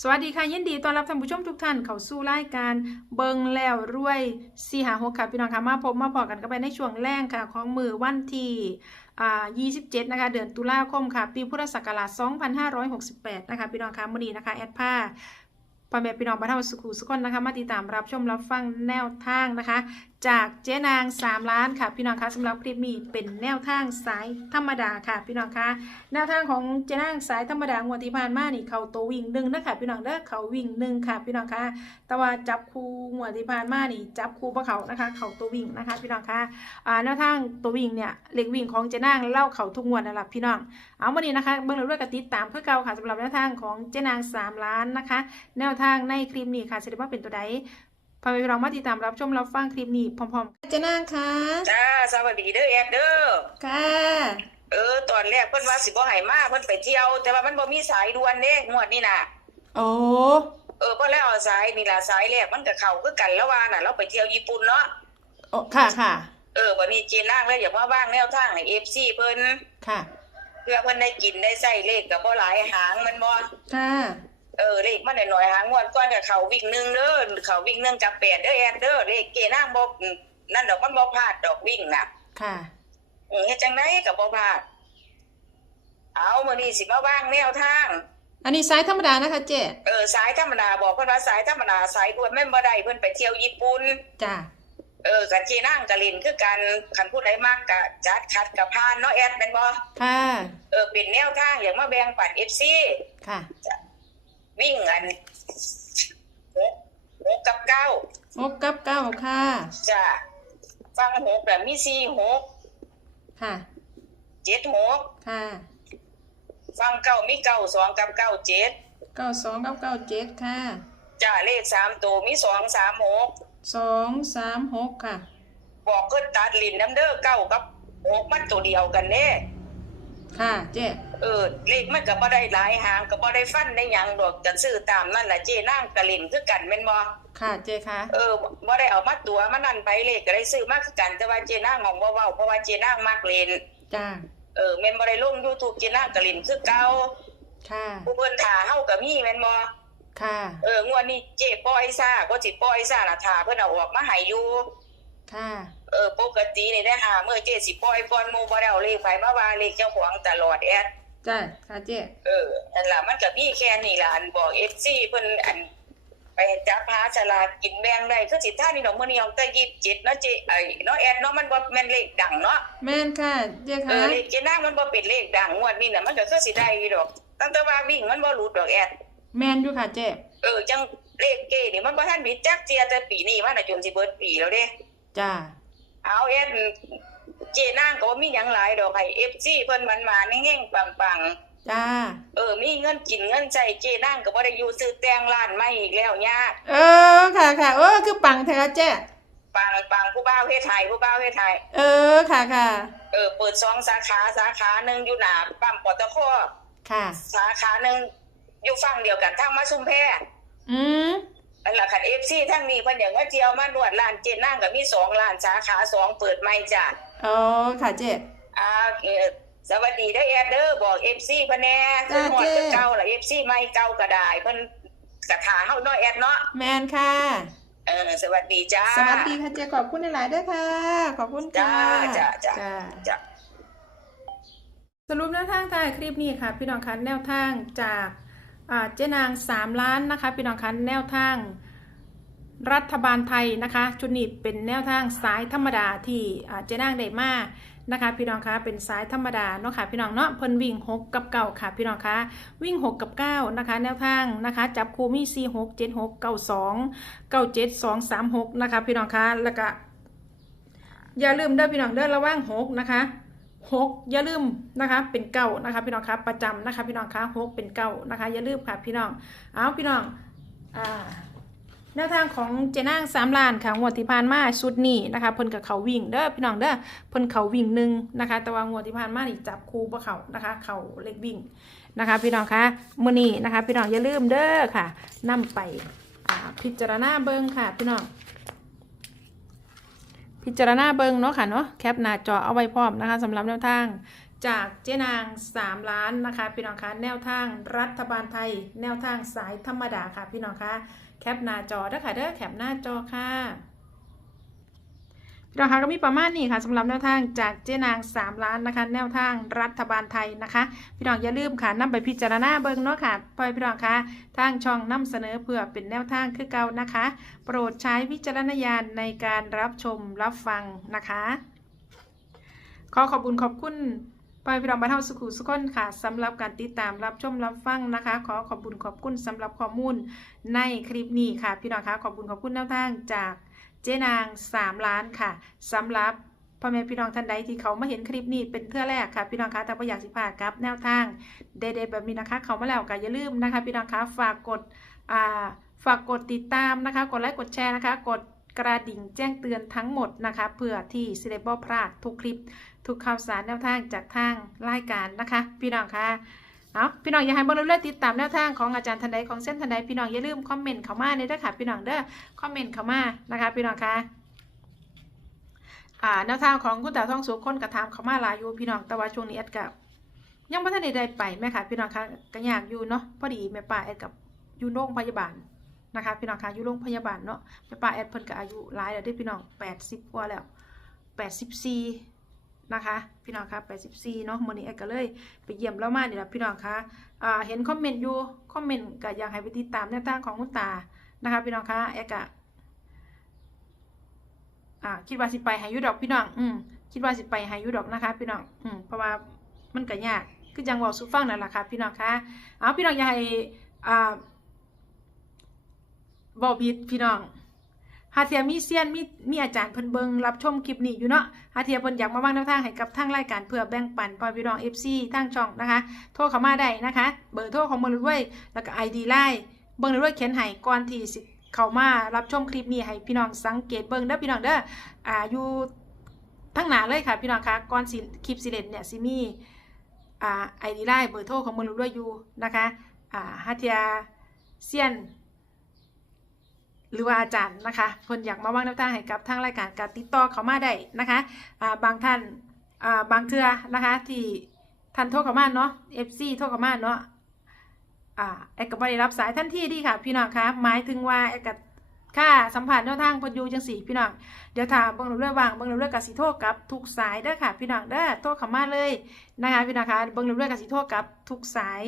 สวัสดีค่ะยินดีต้อนรับท่านผู้ชมทุกท่านเข้าสู่รายการเบิงแล้วรวยสีหาหกค่ะพี่น้องค่ะมาพบมาพอกันกันไปในช่วงแรกค่ะของมือวันที่27 นะคะ เดือนตุลาคมค่ะ ปีพุทธศักราช 2568 นะคะพี่น้องค่ะมื้อนี้นะคะแอดผ้าพ่อแม่พี่น้องบ้านเฮาสุขุสุขคนนะคะมาติดตามรับชมรับฟังแนวทางนะคะ จากเจ๊นาง 3 ล้านค่ะ พี่น้องคะสำหรับคลิปนี้เป็นแนวทางสายธรรมดาค่ะ พี่น้องคะแนวทางของเจนางสายธรรมดางวดที่ผ่านมานี่เขาตัววิ่งหนึ่งนะคะพี่น้องเด้อเขาวิ่งหนึ่งค่ะ พี่น้องคะแต่ว่าจับคู่งวดที่ผ่านมานี่จับคู่พวกเขานะคะ เขาตัววิ่งนะคะ พี่น้องคะอ่าแนวทางตัววิ่งเนี่ยเล็กวิ่งของเจนางเล่าเขาทุกงวดนั่นแหละพี่น้องเอาวันนี้นะคะเบิ่งเรื่องกระติดตามเพื่อเก่าค่ะสำหรับแนวทางของเจนางสามล้านนะคะ แนวทางในคลิปนี้ค่ะจะได้ว่าเป็นตัวใด พาไปลองมาติดตามรับชมรับฟังคลิปนี้พร้อมๆกันเจนางค่ะจ้าสวัสดีเด้อแอดเด้อค่ะเออตอนแรกเพิ่นว่าสิบ่ให้มาเพิ่นไปเที่ยว แต่ว่ามันบ่มีสายด่วนเด้งวดนี้น่ะโอ้เออเพิ่นแล้วเอาสายนี่ล่ะสายแรกมันก็เข้าคือกันแล้วว่าน่ะ เราไปเที่ยวญี่ปุ่นเนาะโอ้ค่ะค่ะเออวันนี้เจนนางเลยอยากมาว่างแนวทางให้ FC เพิ่นค่ะ เพื่อเพิ่นได้กินได้ใช้เลขก็บ่หลายหางมันบ่ค่ะ เออเลขมันน้อยๆหางงวดก่อนก็เข้าวิ่งหนึงเด้อเข้าวิ่งหนึงกับแปดเด้อแอดเด้อเลขเจนางบ่นั่นดอกมันบ่พลาดดอกวิ่งน่ะค่ะเออเฮ็ดจังไดก็บ่พลาด เอามื้อนี้สิมาว่างแนวทาง อันนี้ไซส์ธรรมดานะคะเจ๊เออสายธรรมดาบอกเพิ่นว่าสายธรรมดาสายด่วนแม่นบ่ได้เพิ่นไปเที่ยวญี่ปุ่นจ้าเออกันเจนั่งกะลินคือกันคันผู้ใดมากกะจัดคัดกับพานเนาะแอดแม่นบ่ค่ะเออเป็นแนวทางอย่างมาแบ่งปัน FC ค่ะ วิ่งอันหกหกกับเก้าหกกับเก้าค่ะ จ้ะฟังหกแบบมีสี่หกค่ะเจ็ดหกค่ะฟังเก้ามีเก้าสองกับเก้าเจ็ดเก้าสองกับเก้าเจ็ดค่ะจ้ะเลขสามตัวมีสองสามหกสองสามหกค่ะ บอกเพิ่นตัดลินน้ำเด้อเก้ากับหกมันตัวเดียวกันเด้ ค่ะเจ๊เออเลขมันก็บ่ได้หลายหางก็บ่ได้ฟันได้หยังดอกจะซื้อตามนั่นล่ะเจนางกะลินคือกันแม่นบ่ค่ะเจ๊ค่ะเออบ่ได้เอามาตัวมานั่นไปเลขก็ได้ซื้อมาคือกันแต่ว่าเจนางของบ่เว้าเพราะว่าเจนางมักเล่นจ้าเออแม่นบ่ได้ลง YouTube เจนางกะลินคือเก่าค่ะผู้เพิ่นท่าเฮาก็มีแม่นบ่ค่ะ เอองวดนี้เจปล่อยซ่าก็สิปล่อยซ่าน่ะท่าเพิ่นเอาออกมาให้อยู่ค่ะ เออปกตินี่ได้หามื้อเจสิปล่อยก่อนหมู่บ่ได้เอาเลขไผมาว่าเลขเจ้าของตลอดแอดจ้าค่ะเจ๊เออนั่นล่ะมันก็มีแค่นี้ล่ะอันบอก FC เพิ่นอันไปจับหาฉลากกินแบ่งได้คือสิท่านี่ดอกมื้อนี้เอาแต่27เนาะเจไอ้เนาะแอดเนาะมันบ่แม่นเลขดังเนาะแม่นค่ะเจ๊เอค่ะอเลขเจนางมันบ่เป็นเลขดังงวดนี้น่ะมันก็คือสิได้อยู่ดอก ตั้งแต่ว่าวิ่งมันบ่หลุดดอกแอดแม่นอยู่ค่ะเจ๊เออจังเลขเก้นี่มันบ่ทันมีจักเจียแต่ปีนี้มันน่ะจนสิเบิดปีแล้วเด้จ้า เอาแอดเจนางก็บ่มีหยังหลายดอกให้ FC เพิ่นมันมาแง่งๆปังๆจ้า เออ มีเงินกินเงินใจเจนั่งก็บ่ได้อยู่ซื้อแตงร้านไม่อีกแล้วยากเออค่ะค่ะเออคือปังแท้ค่ะเจ๊ปังปังผู้บ่าวเฮ็ดไทยผู้บ่าวเฮ็ดไทยเออค่ะค่ะเออเปิดสองสาขาสาขาหนึ่งอยู่หน้าปั๊มปตทค่ะ สาขาหนึ่งอยู่ฝั่งเดียวกันทางมาชุมแพอืม อันละคัน FC ทั้งนี้เพิ่นอย่างว่าเจียวมานวดร้านเจนั่งก็มีสองร้านสาขาสองเปิดใหม่จ้ะอ๋อค่ะเจ๊อ่าเออสวัสดีเด้อแอดเด้อบอก FC เพิ่นแน่คือฮอดคือเก่าล่ะ FC ใหม่เก่าก็ได้เพิ่นกะถาเฮาเนาะแอดเนาะแมนค่ะเออสวัสดีจ้าสวัสดีค่ะเจ๊ขอบคุณหลายๆด้วยค่ะ ขอบคุณค่ะจ้าจ้าจ้าจ้ะสรุปแนวทางท้ายคลิปนี้ค่ะ พี่น้องคะแนวทางจากอ่า เจ๊นาง 3 ล้านนะคะพี่น้องคะแนวทาง รัฐบาลไทยนะคะชุดนี้เป็นแนวทางสายธรรมดาที่เจ๊นางได้มานะคะพี่น้องคะเป็นสายธรรมดาเนาะค่ะพี่น้องเนาะเพิ่นวิ่ง 6 กับเก่าค่ะพี่น้องคะวิ่ง 6 กับ9นะคะแนวทางนะคะจับคู่มี4 6 7 6 9 2 9 7 2 3 6นะคะพี่น้องคะแล้วก็อย่าลืมเด้อพี่น้องเด้อระว่างหกนะคะ หกอย่าลืมนะคะเป็นเก้านะคะพี่น้องคะประจำนะคะพี่น้องคะหกเป็นเก้านะคะอย่าลืมค่ะพี่น้องเอาพี่น้องอ่าแนวทางของเจนางสามล้านค่ะงวดที่ผ่านมาชุดนี้นะคะเพิ่นกับเขาวิ่งเด้อพี่น้องเด้อเพิ่นเขาวิ่งหนึ่งนะคะ แต่ว่างวดที่ผ่านมานี่จับคู่บ่เขานะคะ เขาเล็กวิ่งนะคะ พี่น้องคะมื้อนี้นะคะ พี่น้องอย่าลืมเด้อค่ะ นํไปพิจารณาเบิ่งค่ะ พี่น้อง พิจารณาเบิงเนาะค่ะเนาะแคปหน้าจอเอาไว้พร้อมนะคะสำหรับแนวทาง จากเจ๊นาง 3 ล้านนะคะพี่น้องคะแนวทางรัฐบาลไทย แนวทางสายธรรมดาค่ะพี่น้องคะแคปหน้าจอเด้อค่ะเด้อแคปหน้าจอค่ะ พี่น้องคะก็มีประมาณนี้ค่ะสำหรับแนวทางจากเจ๊นาง 3 ล้านนะคะ แนวทางรัฐบาลไทยนะคะ พี่น้องอย่าลืมค่ะนำไปพิจารณาเบิ่งเนาะค่ะปล่อพี่น้องคะทางช่องนำเสนอเพื่อเป็นแนวทางคือเก่านะคะ โปรดใช้วิจารณญาณในการรับชมรับฟังนะคะ ขอขอบคุณขอบคุณปอยพี่น้องบ้านเฮาสุขุสุขคนค่ะสำหรับการติดตามรับชมรับฟังนะคะ ขอขอบคุณขอบคุณสำหรับข้อมูลในคลิปนี้ค่ะ พี่น้องคะขอบคุณขอบคุณแนวทางจาก เจ๊นาง 3 ล้านค่ะสำหรับพ่อแม่พี่น้องท่านใดที่เขามาเห็นคลิปนี้เป็นเทื่อแรกค่ะ พี่น้องคะแต่ว่าอยากสิพาดครับแนวทางเด็ดๆแบบนี้นะคะ เขามาแล้วก็อย่าลืมนะคะ พี่น้องคะฝากกดอ่าฝากกดติดตามนะคะ กดไลค์กดแชร์นะคะ กดกระดิ่งแจ้งเตือนทั้งหมดนะคะเพื่อที่สิได้บ่พลาดทุกคลิป ทุกข่าวสารแนวทางจากทางรายการนะคะ พี่น้องคะ เอาพี่น้องอย่าให้บิ่งเรื่อยติดตามแนวทางของอาจารย์ทันใดของเส้นทันใดพี่น้องอย่าลืมคอมเมนต์เข้ามาในเด้อค่ะพี่น้องเด้อคอมเมนต์เข้ามานะคะ พี่น้องคะอ่าแนวทางของคุณตาทองสุขคนกระทำเข้ามาลายอยู่พี่น้องแต่ว่าช่วงนี้แอดกับยังไม่ทันได้ไปแม่ค่ะพี่น้องคะก็ยากอยู่เนาะพอดีแม่ป้าแอดกับอยู่โรงพยาบาลนะคะพี่น้องคะอยู่โรงพยาบาลเนาะแม่ป้าแอดเพิ่นก็อายุหลายแล้วด้อพี่น้อง80กว่าแล้ว84 นะคะ พี่น้องคะ84เนาะมื้อนี้แอก็เลยไปเยี่ยมแล้วมาเนี่ล่ะพี่น้องคะอ่าเห็นคอมเมนต์อยู่คอมเมนต์ก็อยากให้ไปติดตามแนวทางของคุณตานะคะ พี่น้องคะแอก็อ่าคิดว่าสิไปห้อยู่ดอกพี่น้องอืมคิดว่าสิไปห้อยู่ดอกนะคะ พี่น้องอืมเพราะว่ามันก็ยากคือจังเว้าสู่ฟังนั่นแหละค่ะพี่น้องคะเอาพี่น้องอย่าให้อ่าเว้าผิดพี่น้อง หาเทียมีเซียนมีมีอาจารย์เพิ่นเบิงรับชมคลิปนี้อยู่เนาะหาเทียเพิ่นอยากมาวางแนวทางให้กับทางรายการเพื่อแบ่งปันพ่อพี่น้อง FC ทางช่องนะคะ โทรเข้ามาได้นะคะ เบอร์โทรของเบิ่งด้วยแล้วก็ ID ไลน์เบิ่งด้วยเขียนให้ก่อนที่สิเข้ามารับชมคลิปนี้ให้พี่น้องสังเกตเบิงเด้อพี่น้องเด้ออ่าอยู่ทั้งหนาเลยค่ะพี่น้องคะก่อนสิคลิปสิเล่นเนี่ยสิมีอ่า ID ไลน์เบอร์โทรของเบิ่งด้วยอยู่นะคะอ่าหาเทียเซียน หรือว่าอาจารย์นะคะเพิ่นอยากมาวางแนวทางให้กับทางรายการการติดต่อเขามาได้นะคะาบางท่านาบางเทื่อนะคะที่ท่านโทรเข้ามาเนาะ FC โทรเข้ามาเนาะแอดก็บ่ได้รับสายทันที่ดีค่ะ พี่น้องคะหมายถึงว่าแอดก็ค่าสัมผัสแนวทางพอยูจังสี่พี่น้องเดี๋ยวถ้าเบิ่งเรื่องว่างเบิ่งเรื่องกสิโทรกลับทุกสายเด้อค่ะ พี่น้องเด้อโทรเข้ามาเลยนะคะพี่น้องคะเบิ่งเรื่องกสิโทรกลับทุกสาย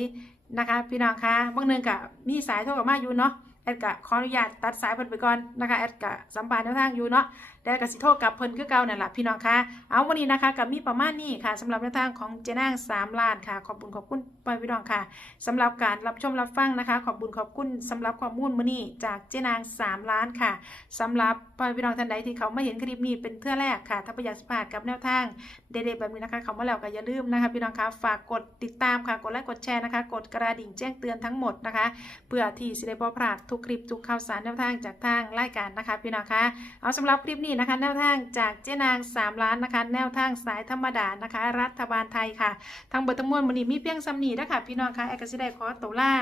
นะคะ พี่น้องคะบางเนึงก็มีสายโทรเข้ามาอยู่เนาะ แอดกะขออนุญาตตัดสายเพิ่นไปก่อนนะคะแอดกะสัมภาแนวทางอยู่เนาะแต่กะสิโทรกับเพิ่นคือเก่านั่นแหละพี่น้องคะเอาวันนี้นะคะกับมีประมาณนี้ค่ะสำหรับแนวทางของเจนาง3ล้านค่ะ ขอบคุณขอบคุณปอยพี่น้องค่ะสำหรับการรับชมรับฟังนะคะ ขอบคุณขอบคุณสำหรับข้อมูลมื้อนี้จากเจนาง3ล้านค่ะสำหรับปอยพี่น้องท่านใดที่เขาไม่เห็นคลิปนี้เป็นเทื่อแรกค่ะ ถ้าประหยัดสพลาดกับแนวทางเด็ดๆแบบนี้นะคะเขามาแล้วก็อย่าลืมนะคะ พี่น้องคะฝากกดติดตามค่ะกดไลค์กดแชร์นะคะ กดกระดิ่งแจ้งเตือนทั้งหมดนะคะเพื่อที่สิได้บ่พลาดทุกคลิปทุกข่าวสารแนวทางจากทางรายการนะคะพี่น้องคะเอาสำหรับคลิปนี้นะคะแนวทางจากเจ๊นาง 3 ล้านนะคะ แนวทางสายธรรมดานะคะ รัฐบาลไทยค่ะทั้งเบิดทั้งมวลมันนี้มีเพียงซ้ำนี้นะคะพี่น้องคะแอกสิได้ขอตัวล่า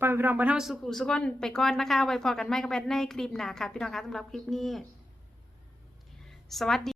ปล่อยพี่น้องบรรเทาสุขุสุขนไปก่อนนะคะไว้พอกันไม่กับแบนในคลิปหนาค่ะพี่น้องคะสำหรับคลิปนี้ สวัสดี